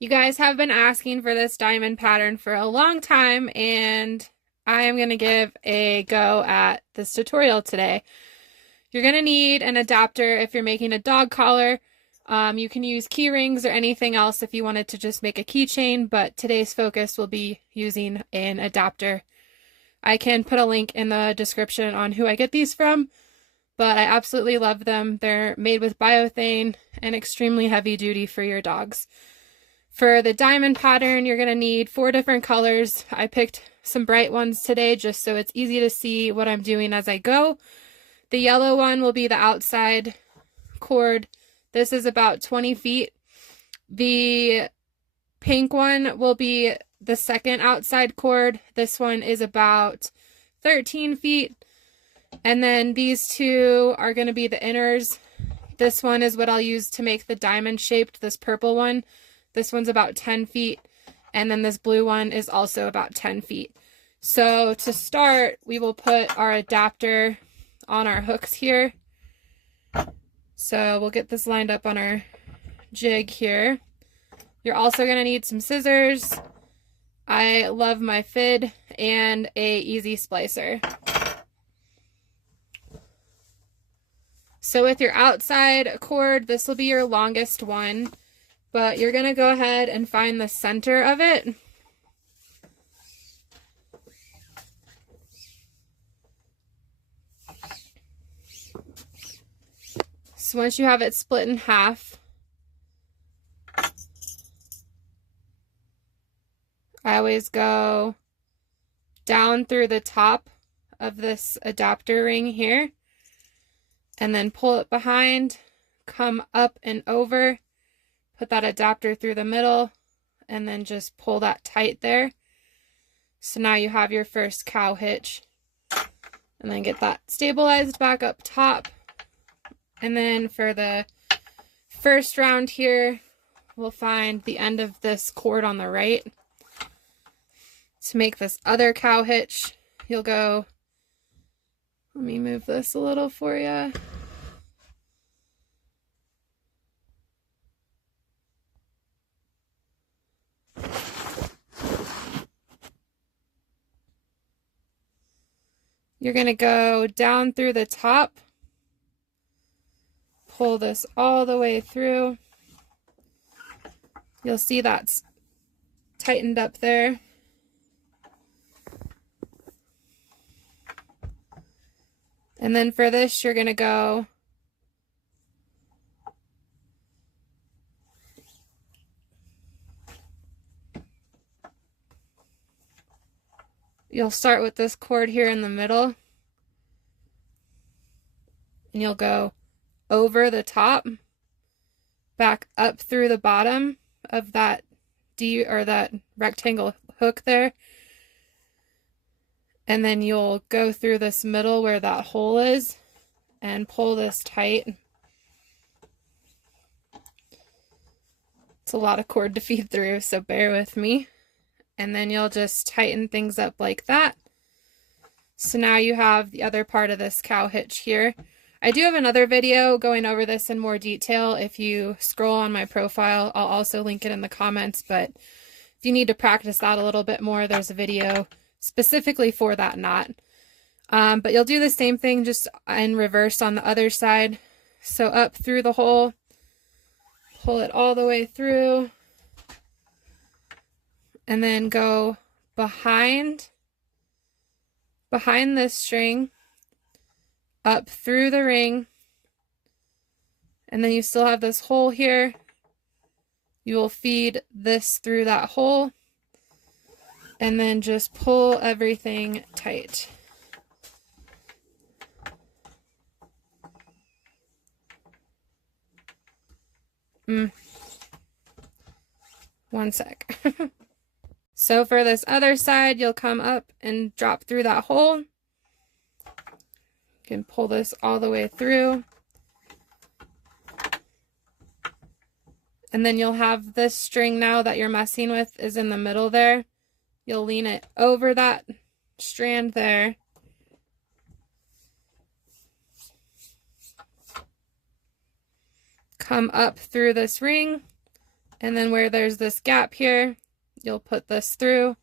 You guys have been asking for this diamond pattern for a long time, and I am going to give a go at this tutorial today. You're going to need an adapter if you're making a dog collar. You can use key rings or anything else if you wanted to just make a keychain, but today's focus will be using an adapter. I can put a link in the description on who I get these from, but I absolutely love them. They're made with biothane and extremely heavy duty for your dogs. For the diamond pattern, you're going to need 4 different colors. I picked some bright ones today just so it's easy to see what I'm doing as I go. The yellow one will be the outside cord. This is about 20 feet. The pink one will be the second outside cord. This one is about 13 feet. And then these two are going to be the inners. This one is what I'll use to make the diamond shaped, this purple one. This one's about 10 feet, and then this blue one is also about 10 feet. So to start, we will put our adapter on our hooks here. So we'll get this lined up on our jig here. You're also going to need some scissors. I love my fid and a easy splicer. So with your outside cord, this will be your longest one. But you're going to go ahead and find the center of it. So once you have it split in half, I always go down through the top of this adapter ring here, and then pull it behind, come up and over. Put that adapter through the middle and then just pull that tight there. So now you have your first cow hitch. And then get that stabilized back up top. And then for the first round here, we'll find the end of this cord on the right. To make this other cow hitch, you'll go, let me move this a little for you. You're going to go down through the top, pull this all the way through. You'll see that's tightened up there. And then for this, you're going to go you'll start with this cord here in the middle, and you'll go over the top, back up through the bottom of that D or that rectangle hook there, and then you'll go through this middle where that hole is and pull this tight. It's a lot of cord to feed through, so bear with me. And then you'll just tighten things up like that. So now you have the other part of this cow hitch here. I do have another video going over this in more detail. If you scroll on my profile, I'll also link it in the comments, but if you need to practice that a little bit more, there's a video specifically for that knot. But you'll do the same thing just in reverse on the other side. So up through the hole, pull it all the way through, and then go behind this string, up through the ring, and then you still have this hole here. You will feed this through that hole, and then just pull everything tight. One sec. So for this other side, you'll come up and drop through that hole. You can pull this all the way through. And then you'll have this string now that you're messing with is in the middle there. You'll lean it over that strand there. Come up through this ring, And then where there's this gap here, you'll put this through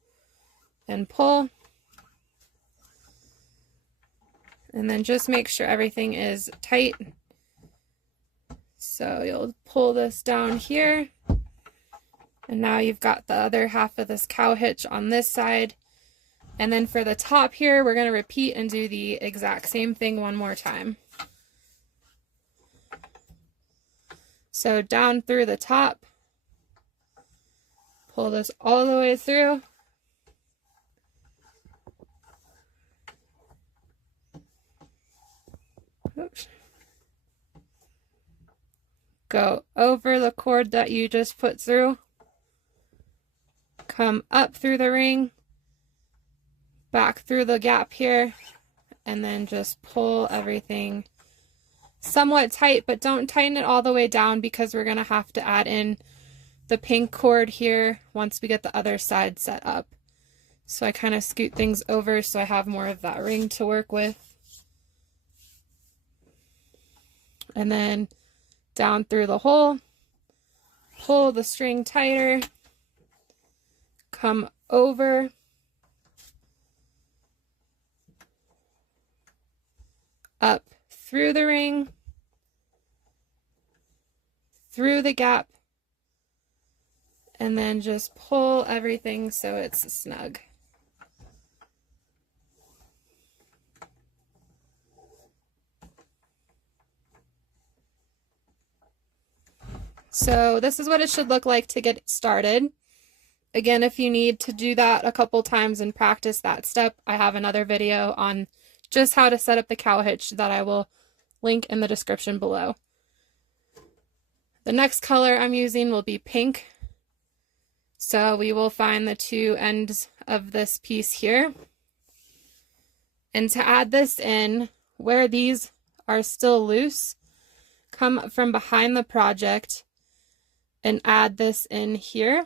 and pull. And then just make sure everything is tight. So you'll pull this down here. And now you've got the other half of this cow hitch on this side. And then for the top here, we're going to repeat and do the exact same thing one more time. So down through the top, pull this all the way through. Oops. Go over the cord that you just put through. Come up through the ring, back through the gap here, and then just pull everything somewhat tight, but don't tighten it all the way down because we're going to have to add in the pink cord here once we get the other side set up. So I kind of scoot things over so I have more of that ring to work with. And then down through the hole, pull the string tighter, come over, up through the ring, through the gap, and then just pull everything so it's snug. So this is what it should look like to get started. Again, if you need to do that a couple times and practice that step, I have another video on just how to set up the cow hitch that I will link in the description below. The next color I'm using will be pink. So we will find the two ends of this piece here. And to add this in, where these are still loose, come from behind the project and add this in here.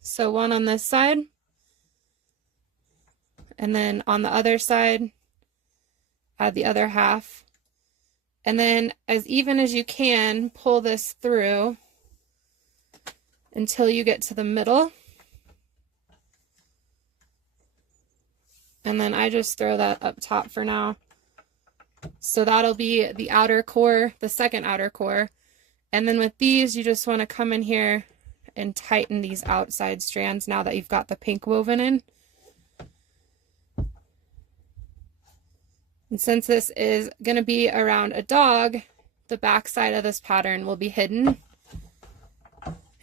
So one on this side, and then on the other side, add the other half. And then as even as you can, pull this through until you get to the middle. And then I just throw that up top for now. So that'll be the outer core, the second outer core. And then with these, you just want to come in here and tighten these outside strands now that you've got the pink woven in. And since this is going to be around a dog, the back side of this pattern will be hidden.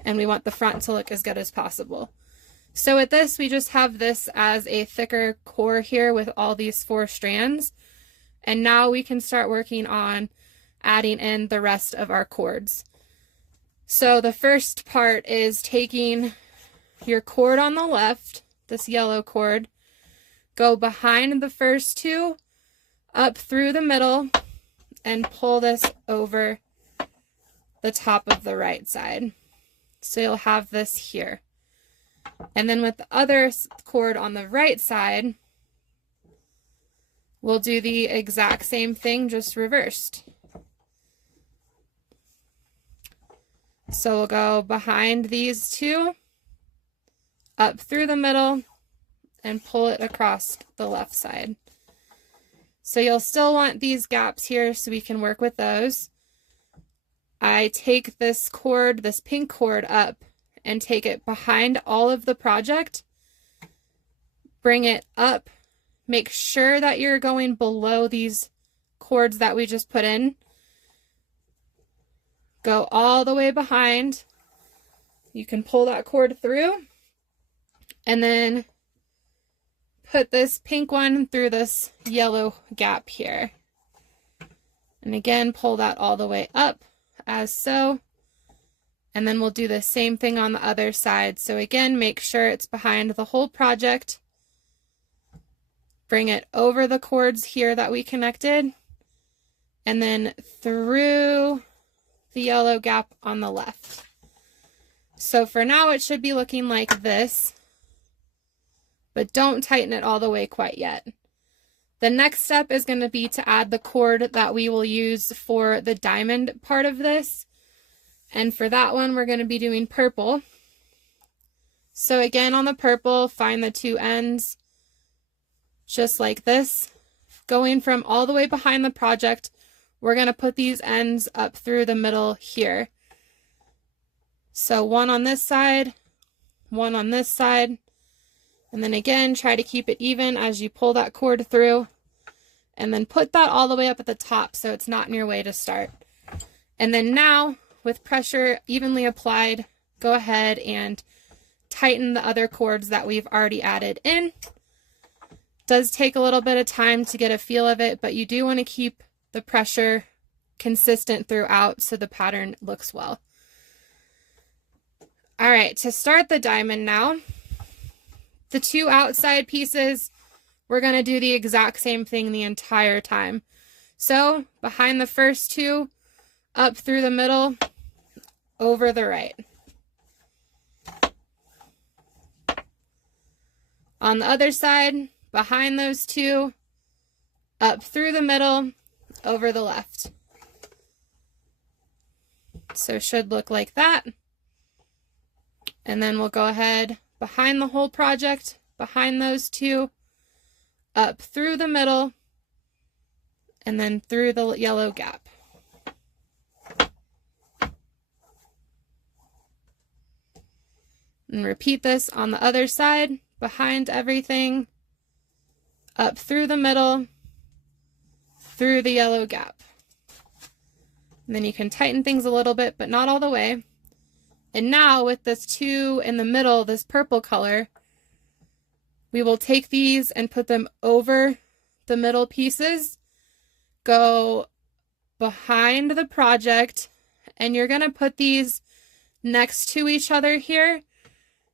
And we want the front to look as good as possible. So with this, we just have this as a thicker core here with all these 4 strands. And now we can start working on adding in the rest of our cords. So the first part is taking your cord on the left, this yellow cord, go behind the first 2, up through the middle, and pull this over the top of the right side. So you'll have this here. And then with the other cord on the right side, we'll do the exact same thing, just reversed. So we'll go behind these 2, up through the middle, and pull it across the left side. So you'll still want these gaps here so we can work with those. I take this cord, this pink cord, up and take it behind all of the project, bring it up, make sure that you're going below these cords that we just put in. Go all the way behind. You can pull that cord through and then put this pink one through this yellow gap here. And again, pull that all the way up as so. And then we'll do the same thing on the other side. So again, make sure it's behind the whole project. Bring it over the cords here that we connected, and then through the yellow gap on the left. So for now, it should be looking like this, but don't tighten it all the way quite yet. The next step is going to be to add the cord that we will use for the diamond part of this. And for that one, we're going to be doing purple. So again, on the purple, find the two ends, just like this. Going from all the way behind the project, we're going to put these ends up through the middle here. So one on this side, one on this side, and then again, try to keep it even as you pull that cord through, and then put that all the way up at the top so it's not in your way to start. And then now, with pressure evenly applied, go ahead and tighten the other cords that we've already added in. Does take a little bit of time to get a feel of it, but you do want to keep the pressure consistent throughout so the pattern looks well. All right, to start the diamond now, the two outside pieces, we're going to do the exact same thing the entire time. So behind the first two, up through the middle, over the right. On the other side, behind those two, up through the middle, over the left. So it should look like that. And then we'll go ahead behind the whole project, behind those two, up through the middle, and then through the yellow gap. And repeat this on the other side, behind everything, up through the middle, through the yellow gap. And then you can tighten things a little bit, but not all the way. And now with this two in the middle, this purple color, we will take these and put them over the middle pieces, go behind the project, and you're going to put these next to each other here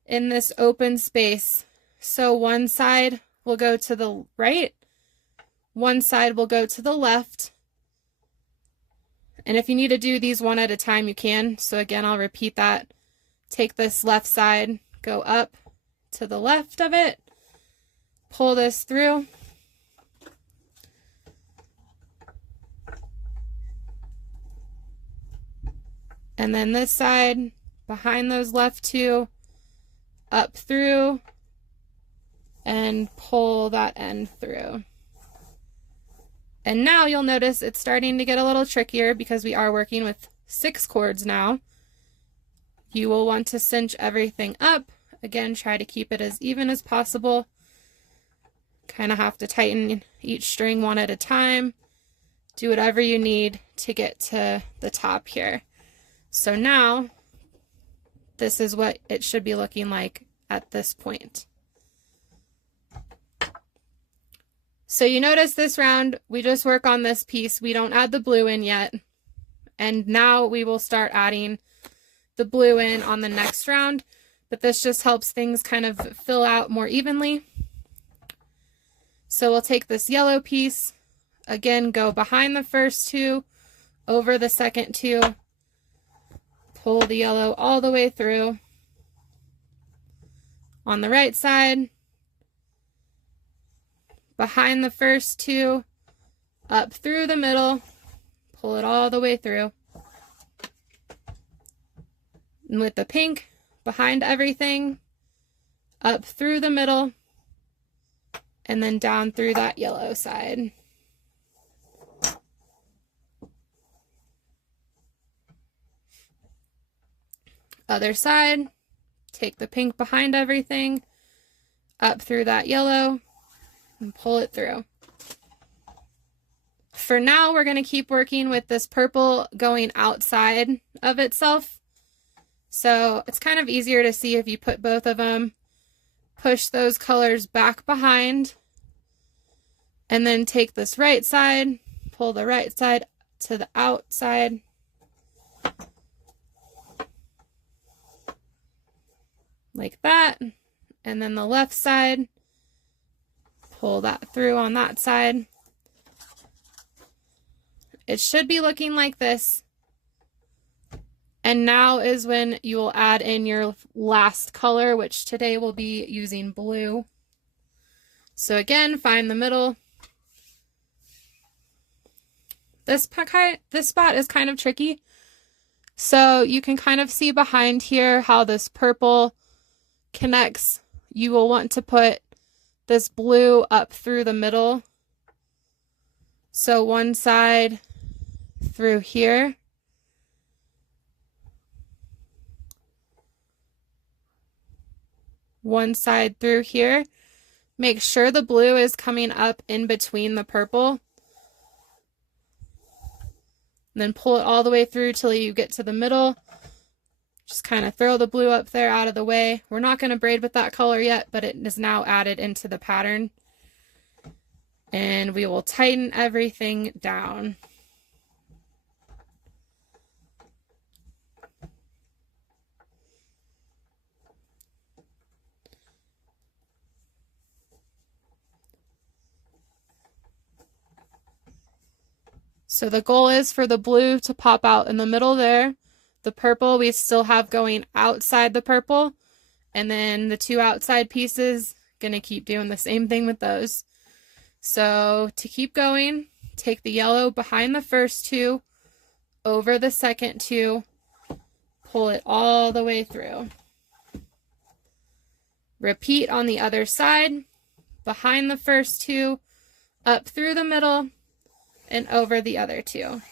in this open space. So one side will go to the right, one side will go to the left. And if you need to do these one at a time, you can. So again, I'll repeat that. Take this left side, go up to the left of it, pull this through. And then this side, behind those left two, up through, and pull that end through. And now you'll notice it's starting to get a little trickier because we are working with 6 cords now. You will want to cinch everything up. Again, try to keep it as even as possible. Kind of have to tighten each string one at a time. Do whatever you need to get to the top here. So now, this is what it should be looking like at this point. So you notice this round, we just work on this piece. We don't add the blue in yet. And now we will start adding the blue in on the next round. But this just helps things kind of fill out more evenly. So we'll take this yellow piece, again, go behind the first two, over the second two, pull the yellow all the way through. On the right side, behind the first two, up through the middle, pull it all the way through. And with the pink, behind everything, up through the middle, and then down through that yellow side. Other side, take the pink behind everything, up through that yellow, and pull it through. For now, we're going to keep working with this purple going outside of itself. So it's kind of easier to see if you put both of them, push those colors back behind, and then take this right side, pull the right side to the outside. Like that. And then the left side, pull that through on that side. It should be looking like this. And now is when you will add in your last color, which today we'll be using blue. So again, find the middle. This spot is kind of tricky. So you can kind of see behind here how this purple connects. You will want to put this blue up through the middle. So one side through here. One side through here. Make sure the blue is coming up in between the purple. And then pull it all the way through till you get to the middle. Just kind of throw the blue up there out of the way. We're not going to braid with that color yet, but it is now added into the pattern. And we will tighten everything down. So the goal is for the blue to pop out in the middle there. The purple we still have going outside the purple. And then the two outside pieces, gonna keep doing the same thing with those. So to keep going, take the yellow behind the first two, over the second two, pull it all the way through. Repeat on the other side, behind the first two, up through the middle, and over the other two.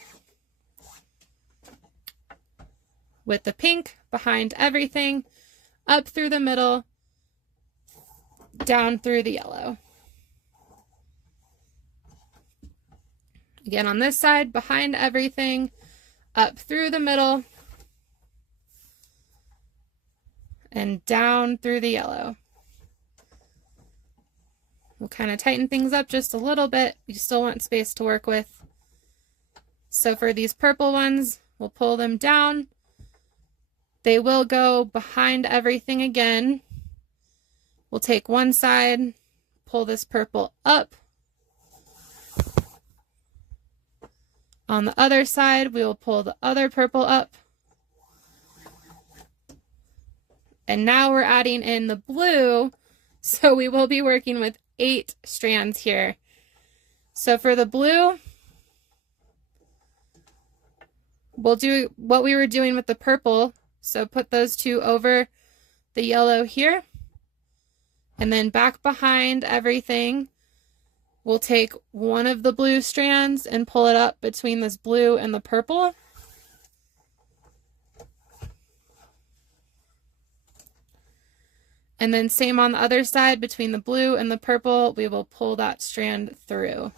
With the pink, behind everything, up through the middle, down through the yellow. Again on this side, behind everything, up through the middle, and down through the yellow. We'll kind of tighten things up just a little bit. You still want space to work with. So for these purple ones, we'll pull them down. They will go behind everything again. We'll take one side, pull this purple up. On the other side, we will pull the other purple up. And now we're adding in the blue, so we will be working with 8 strands here. So for the blue, we'll do what we were doing with the purple. So put those two over the yellow here, and then back behind everything, we'll take one of the blue strands and pull it up between this blue and the purple. And then same on the other side, between the blue and the purple, we will pull that strand through.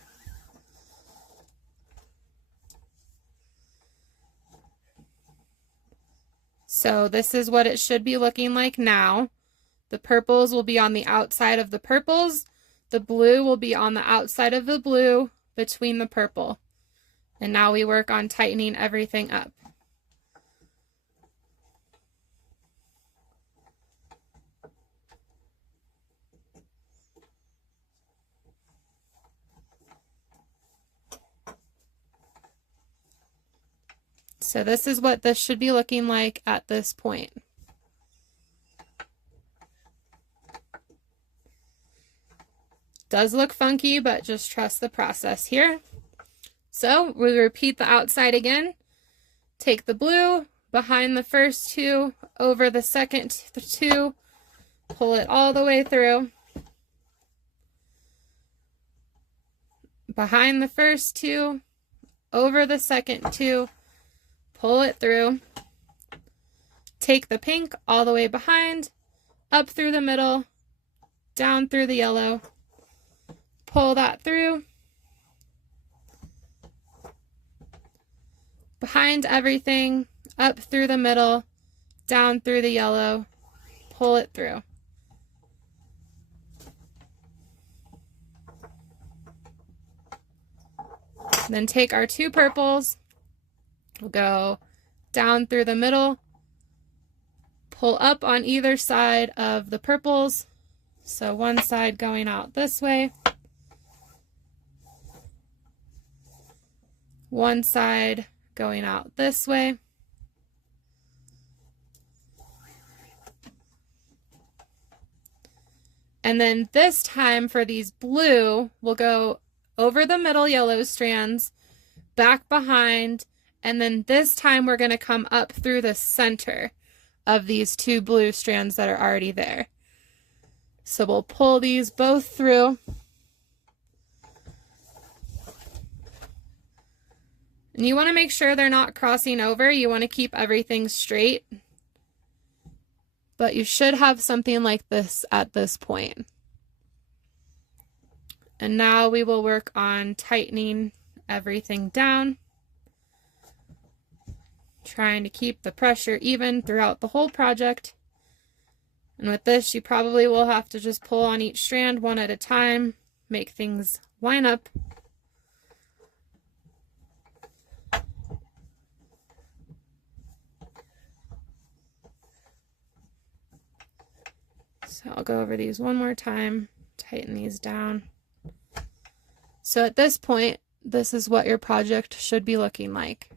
So this is what it should be looking like now. The purples will be on the outside of the purples. The blue will be on the outside of the blue between the purple. And now we work on tightening everything up. So this is what this should be looking like at this point. Does look funky, but just trust the process here. So we repeat the outside again. Take the blue behind the first two, over the second two, pull it all the way through. Behind the first two, over the second two, pull it through. Take the pink all the way behind, up through the middle, down through the yellow, pull that through. Behind everything, up through the middle, down through the yellow, pull it through. Then take our two purples, we'll go down through the middle, pull up on either side of the purples. So one side going out this way, one side going out this way. And then this time for these blue, we'll go over the middle yellow strands, back behind, And then this time we're going to come up through the center of these two blue strands that are already there. So we'll pull these both through. And you want to make sure they're not crossing over. You want to keep everything straight. But you should have something like this at this point. And now we will work on tightening everything down, trying to keep the pressure even throughout the whole project. And with this, you probably will have to just pull on each strand one at a time, make things line up. So I'll go over these one more time, tighten these down. So at this point, this is what your project should be looking like.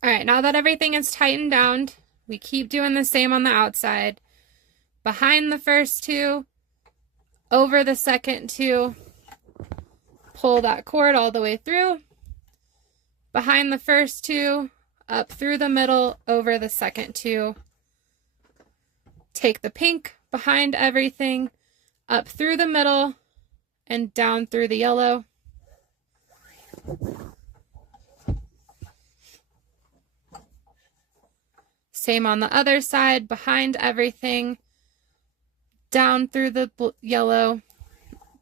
All right, now that everything is tightened down, we keep doing the same on the outside. Behind the first two, over the second two, pull that cord all the way through. Behind the first two, up through the middle, over the second two. Take the pink behind everything, up through the middle, and down through the yellow. Same on the other side, behind everything, down through the yellow,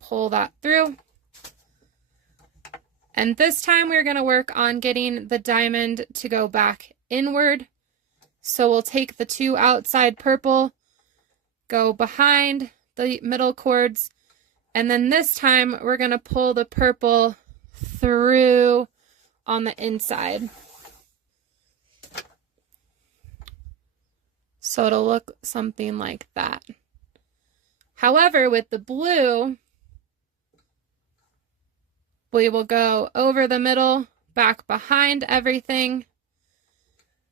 pull that through. And this time we're going to work on getting the diamond to go back inward. So we'll take the two outside purple, go behind the middle cords, and then this time we're going to pull the purple through on the inside. So it'll look something like that. However, with the blue, we will go over the middle, back behind everything,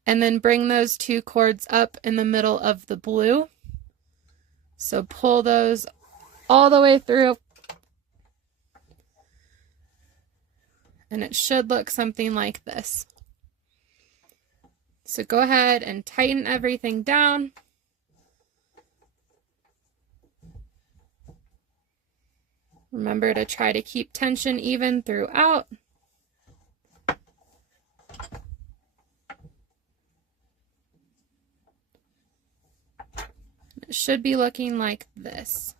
and then bring those two cords up in the middle of the blue. So pull those all the way through. And it should look something like this. So go ahead and tighten everything down. Remember to try to keep tension even throughout. It should be looking like this.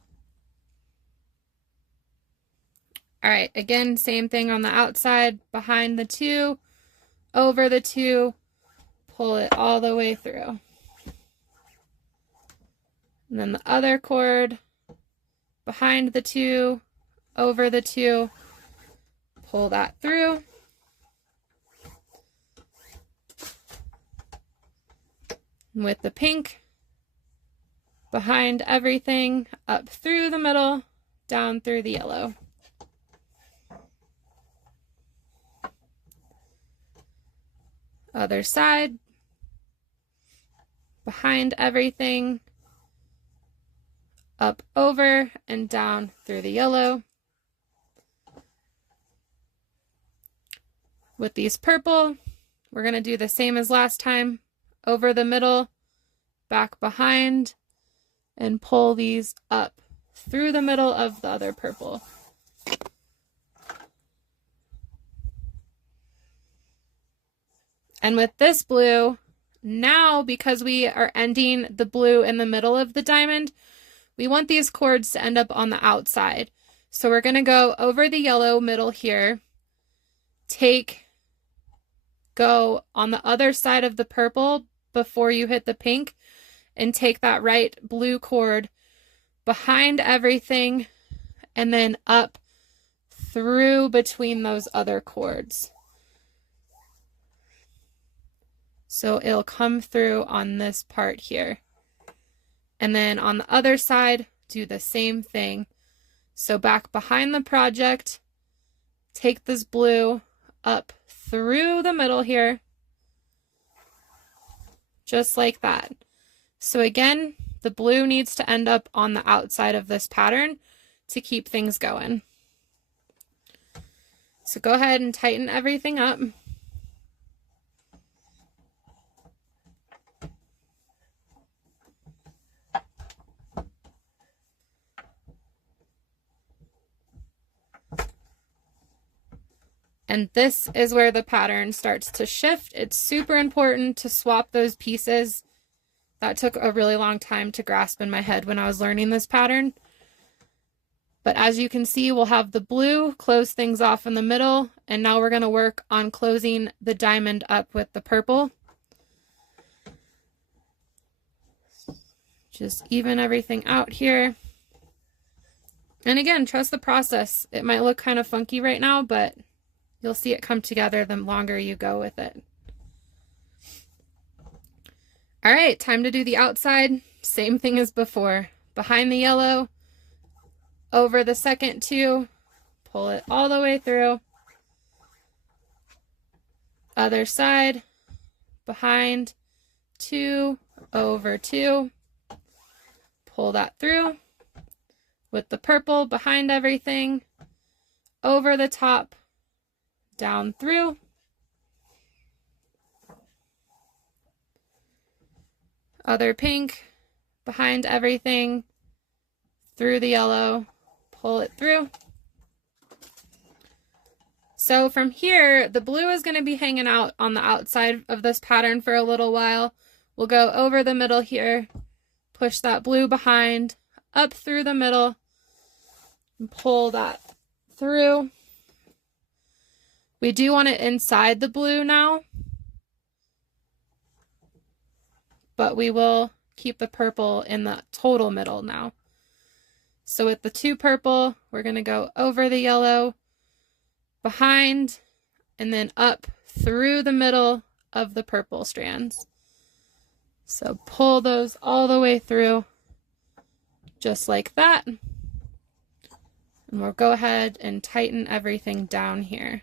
All right, again, same thing on the outside, behind the two, over the two, pull it all the way through. And then the other cord, behind the two, over the two, pull that through. With the pink, behind everything, up through the middle, down through the yellow. Other side, behind everything, up over and down through the yellow. With these purple, we're going to do the same as last time, over the middle, back behind, and pull these up through the middle of the other purple. And with this blue, now because we are ending the blue in the middle of the diamond, we want these cords to end up on the outside. So we're going to go over the yellow middle here, go on the other side of the purple before you hit the pink, and take that right blue cord behind everything and then up through between those other cords. So it'll come through on this part here. And then on the other side, do the same thing. So back behind the project, take this blue up through the middle here, just like that. So again, the blue needs to end up on the outside of this pattern to keep things going. So go ahead and tighten everything up. And this is where the pattern starts to shift. It's super important to swap those pieces. That took a really long time to grasp in my head when I was learning this pattern. But as you can see, we'll have the blue close things off in the middle, and now we're going to work on closing the diamond up with the purple. Just even everything out here. And again, trust the process. It might look kind of funky right now, but you'll see it come together the longer you go with it. All right, time to do the outside. Same thing as before. Behind the yellow, over the second two, pull it all the way through. Other side, behind two, over two, pull that through. With the purple behind everything, over the top, down through. Other pink behind everything, through the yellow, pull it through. So from here, the blue is going to be hanging out on the outside of this pattern for a little while. We'll go over the middle here, push that blue behind, up through the middle, and pull that through. We do want it inside the blue now, but we will keep the purple in the total middle now. So with the two purple, we're going to go over the yellow, behind, and then up through the middle of the purple strands. So pull those all the way through, just like that. And we'll go ahead and tighten everything down here.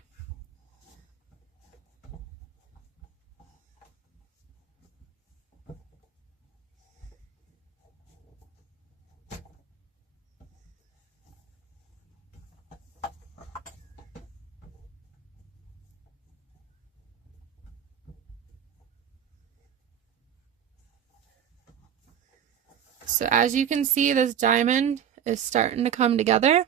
So as you can see, this diamond is starting to come together.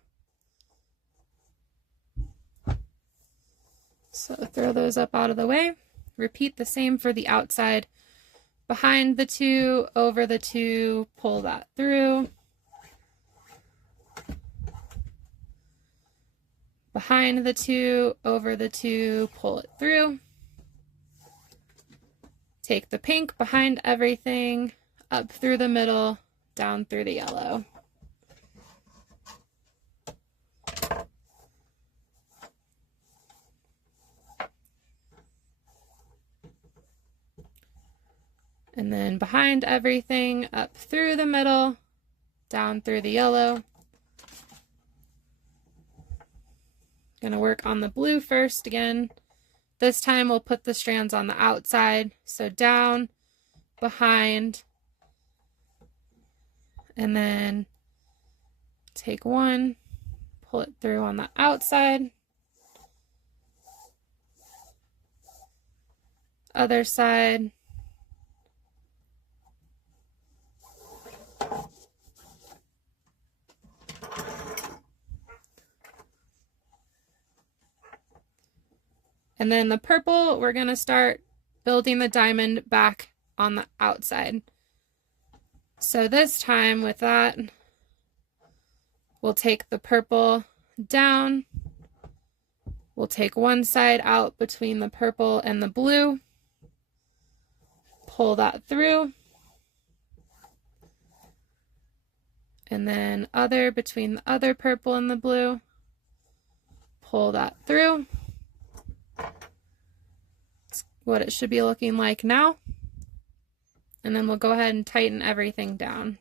So throw those up out of the way. Repeat the same for the outside. Behind the two, over the two, pull that through. Behind the two, over the two, pull it through. Take the pink behind everything, up through the middle, down through the yellow. And then behind everything, up through the middle, down through the yellow. Gonna work on the blue first again. This time we'll put the strands on the outside. So down, behind, and then take one, pull it through on the outside. Other side. And then the purple, we're going to start building the diamond back on the outside. So this time with that, we'll take the purple down. We'll take one side out between the purple and the blue. Pull that through. And then other between the other purple and the blue. Pull that through. That's what it should be looking like now. And then we'll go ahead and tighten everything down.